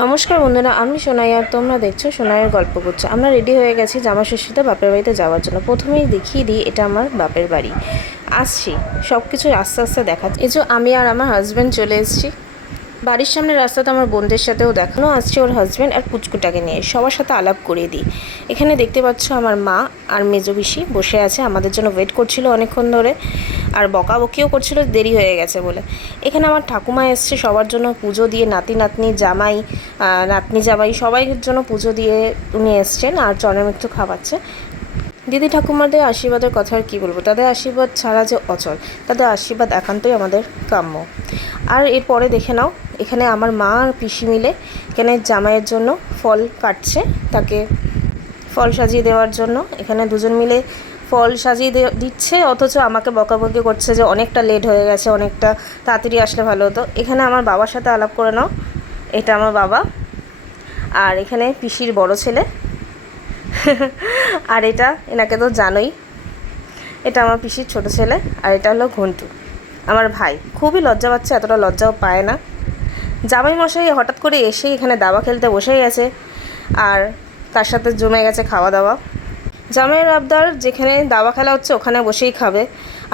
নমস্কার বন্ধুরা, আমি সোনাই আর তোমরা দেখছো সোনাইয়ের গল্প করছো। আমরা রেডি হয়ে গেছি জামা ষষ্ঠীতে বাপের বাড়িতে যাওয়ার জন্য। প্রথমেই দেখিয়ে দিই, এটা আমার বাপের বাড়ি। আসছি, সব কিছু আস্তে আস্তে দেখাচ্ছি। এই যে আমি আর আমার হাজব্যান্ড চলে এসেছি। বাড়ির সামনে রাস্তাতে আমার বোনদের সাথেও দেখানো আসছে, ওর হাজব্যান্ড আর পুচকুটাকে নিয়ে সবার সাথে আলাপ করিয়ে দিই। এখানে দেখতে পাচ্ছ আমার মা আর মেজো পিসি বসে আছে, আমাদের জন্য ওয়েট করছিল অনেকক্ষণ ধরে, আর বকাবকিও করছিল দেরি হয়ে গেছে বলে। এখানে আমার ঠাকুমা এসছে সবার জন্য পুজো দিয়ে, নাতি নাতনি জামাই নাতনি জামাই সবাইয়ের জন্য পুজো দিয়ে উনি এসছেন আর চরণের মৃত্যু খাওয়াচ্ছে। দিদি ঠাকুমাদের আশীর্বাদের কথা আর কী বলবো, তাদের আশীর্বাদ ছাড়া যে অচল, তাদের আশীর্বাদ একান্তই আমাদের কাম্য। আর এরপরে দেখে নাও, এখানে আমার মা আর পিসি মিলে এখানে জামাইয়ের জন্য ফল কাটছে, তাকে ফল সাজিয়ে দেওয়ার জন্য। এখানে দুজন মিলে ফল সাজিয়ে দিচ্ছে, অথচ আমাকে বকাবকি করছে যে অনেকটা লেট হয়ে গেছে, অনেকটা তাড়াতাড়ি আসলে ভালো হতো। এখানে আমার বাবার সাথে আলাপ করে নাও, এটা আমার বাবা, আর এখানে পিসির বড় ছেলে আর এনাকে তো জানোই, এটা আমার পিসির ছোট ছেলে, আর এটা হলো ঘন্টু আমার ভাই। খুবই লজ্জা পাচ্ছে, এতটা লজ্জাও পায় না। জামাই মশাই হঠাৎ করে এসে এখানে দাবা খেলতে বসে গেছে, আর তার সাথে জমে গেছে খাওয়া দাওয়া। জামাইয়ের আবদার, যেখানে দাবা খেলা হচ্ছে ওখানে বসেই খাবে।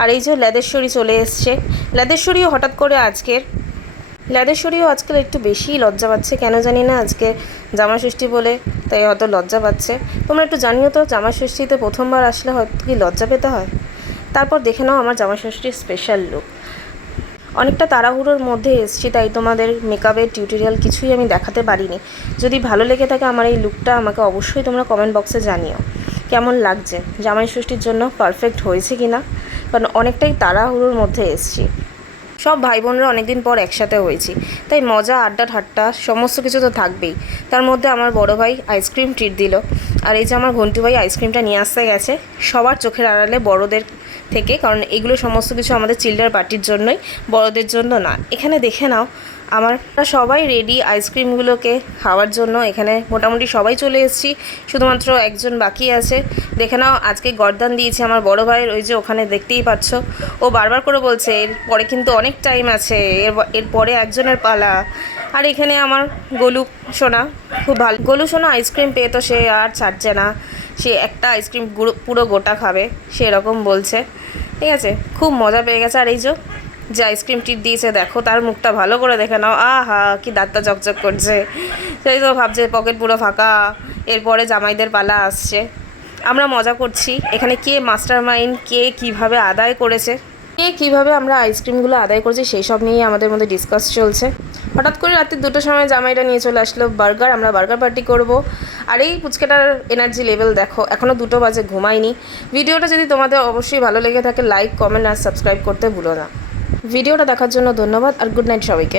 আর এই যে লেদেশ্বরী চলে এসছে, লেদেশ্বরীও হঠাৎ করে লেদেশ্বরীও আজকাল একটু বেশিই লজ্জা পাচ্ছে, কেন জানি না, আজকে জামাই ষষ্ঠী বলে তাই হয়তো লজ্জা পাচ্ছে। তোমরা একটু জানিও তো, জামাই ষষ্ঠীতে প্রথমবার আসলে হয়তো কি লজ্জা পেতে হয়। তারপর দেখে নাও আমার জামাই ষষ্ঠীর স্পেশাল লুক। অনেকটা তাড়াহুড়োর মধ্যে এসেছি, তাই তোমাদের মেকআপের টিউটোরিয়াল কিছুই আমি দেখাতে পারিনি। যদি ভালো লেগে থাকে আমার এই লুকটা, আমাকে অবশ্যই তোমরা কমেন্ট বক্সে জানিও কেমন লাগছে, জামাই ষষ্ঠীর জন্য পারফেক্ট হয়েছে কি না, কারণ অনেকটাই তাড়াহুড়োর মধ্যে এসেছি। সব ভাই বোনরা অনেকদিন পর একসাথে হয়েছি, তাই মজা আড্ডা ঠাট্টা সমস্ত কিছু তো থাকবেই। তার মধ্যে আমার বড় ভাই আইসক্রিম ট্রিট দিল, আর এই যে আমার ঘন্টু ভাই আইসক্রিমটা নিয়ে আসতে গেছে সবার চোখের আড়ালে, বড়দের থেকে, কারণ এগুলো সমস্ত কিছু আমাদের চিলড্রান পার্টির জন্যই, বড়দের জন্য না। এখানে দেখে নাও আমরা সবাই রেডি আইসক্রিমগুলোকে খাওয়ার জন্য। এখানে মোটামুটি সবাই চলে এসেছি, শুধুমাত্র একজন বাকি আছে। দেখে নাও আজকে গর্দান দিয়েছে আমার বড় ভাইয়ের, ওই যে ওখানে দেখতেই পাচ্ছ। ও বারবার করে বলছে এরপরে কিন্তু অনেক টাইম আছে, এরপরে একজনের পালা। আর এখানে আমার গোলু সোনা, খুব ভালো গোলু সোনা আইসক্রিম পেয়ে তো সে আর ছাড়ছে না, সে একটা আইসক্রিম পুরো গোটা খাবে, সে এরকম বলছে। ঠিক আছে, খুব মজা পেয়ে গেছে। আর এই যে আইসক্রিম ট্রিট দিয়েছে, দেখো তার মুখটা ভালো করে দেখে নাও, আহা কি দাঁতটা চকচক করছে, সেই তো ভাবছে পকেট পুরো ফাঁকা, এরপরে জামাইদের পালা আসছে। আমরা মজা করছি এখানে, কে মাস্টার মাইন্ড, কে কীভাবে আদায় করেছে, কে কীভাবে আমরা আইসক্রিমগুলো আদায় করেছি, সেই সব নিয়েই আমাদের মধ্যে ডিসকাস চলছে। হঠাৎ করে রাত্রি 2টোর সময় জামাইটা নিয়ে চলে আসলো বার্গার, আমরা বার্গার পার্টি করব। আর এই পুচকেটার এনার্জি লেভেল দেখো, এখনও 2টো বাজে, ঘুমায়নি। ভিডিওটা যদি তোমাদের অবশ্যই ভালো লেগে থাকে, লাইক কমেন্ট আর সাবস্ক্রাইব করতে ভুলো না। ভিডিওটা দেখার জন্য ধন্যবাদ, আর গুড নাইট সবাইকে।